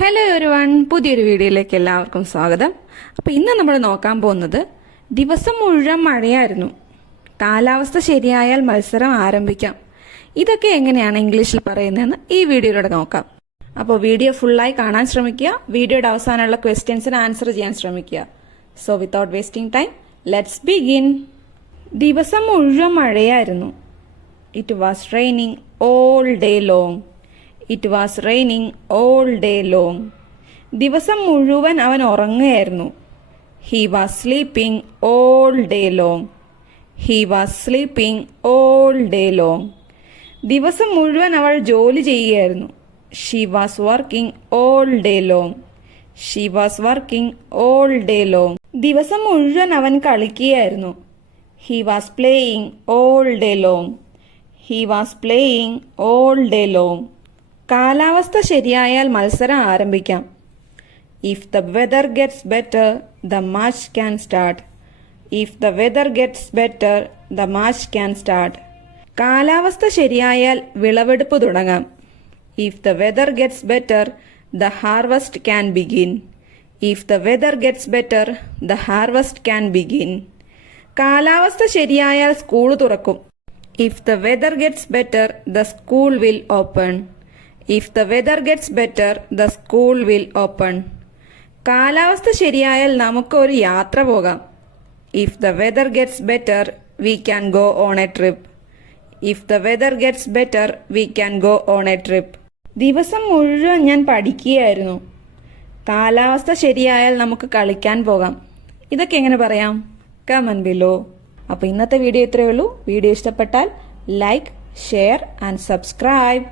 Hello ഒരു one പുതിയൊരു വീഡിയോയിലേക്ക് എല്ലാവർക്കും സ്വാഗതം. അപ്പോൾ ഇന്ന് നമ്മൾ നോക്കാൻ പോകുന്നത് ദിവസം മുഴുവൻ മഴയായിരുന്നു. കാലാവസ്ഥ ശരിയായാൽ മത്സരം ആരംഭിക്കാം. ഇതൊക്കെ എങ്ങനെയാണ് ഇംഗ്ലീഷിൽ പറയുന്നതെന്ന് ഈ വീഡിയോയിലൂടെ നോക്കാം. അപ്പോൾ വീഡിയോ ഫുള്ളായി കാണാൻ ശ്രമിക്കുക. വീഡിയോയുടെ അവസാനമുള്ള ക്വസ്റ്റ്യൻസിന് ആൻസർ ചെയ്യാൻ ശ്രമിക്കുക. So without wasting time let's begin ദിവസം മുഴുവൻ മഴയായിരുന്നു. It was raining all day long it was raining all day long ദിവസം മുഴുവൻ അവൻ ഉറങ്ങുകയായിരുന്നു. He was sleeping all day long he was sleeping all day long ദിവസം മുഴുവൻ അവൾ ജോലി ചെയ്യുകയായിരുന്നു. She was working all day long she was working all day long ദിവസം മുഴുവൻ അവൻ കളിക്കുകയായിരുന്നു. He was playing all day long he was playing all day long കാലാവസ്ഥ ശരിയായാൽ മത്സരം ആരംഭിക്കാം. If the weather gets better the match can start if the weather gets better the match can start കാലാവസ്ഥ ശരിയായാൽ വിളവെടുപ്പ് തുടങ്ങാം. If the weather gets better the harvest can begin if the weather gets better the harvest can begin കാലാവസ്ഥ ശരിയായാൽ school തുറക്കും. If the weather gets better the school will open if the weather gets better the school will open കാലാവസ്ഥ ശരിയായാൽ നമുക്ക് ഒരു യാത്ര പോകാം. If the weather gets better we can go on a trip if the weather gets better we can go on a trip ദിവസം മുഴുവൻ ഞാൻ പഠിക്കുകയായിരുന്നു. കാലാവസ്ഥ ശരിയായാൽ നമുക്ക് കളിക്കാൻ പോകാം. ഇതൊക്കെ എങ്ങനെ പറയാം? കമൻ ബിലോ അപ്പോൾ ഇന്നത്തെ വീഡിയോ ഇത്രയേ ഉള്ളൂ. വീഡിയോ ഇഷ്ടപ്പെട്ടാൽ ലൈക്ക് ഷെയർ ആൻഡ് സബ്സ്ക്രൈബ്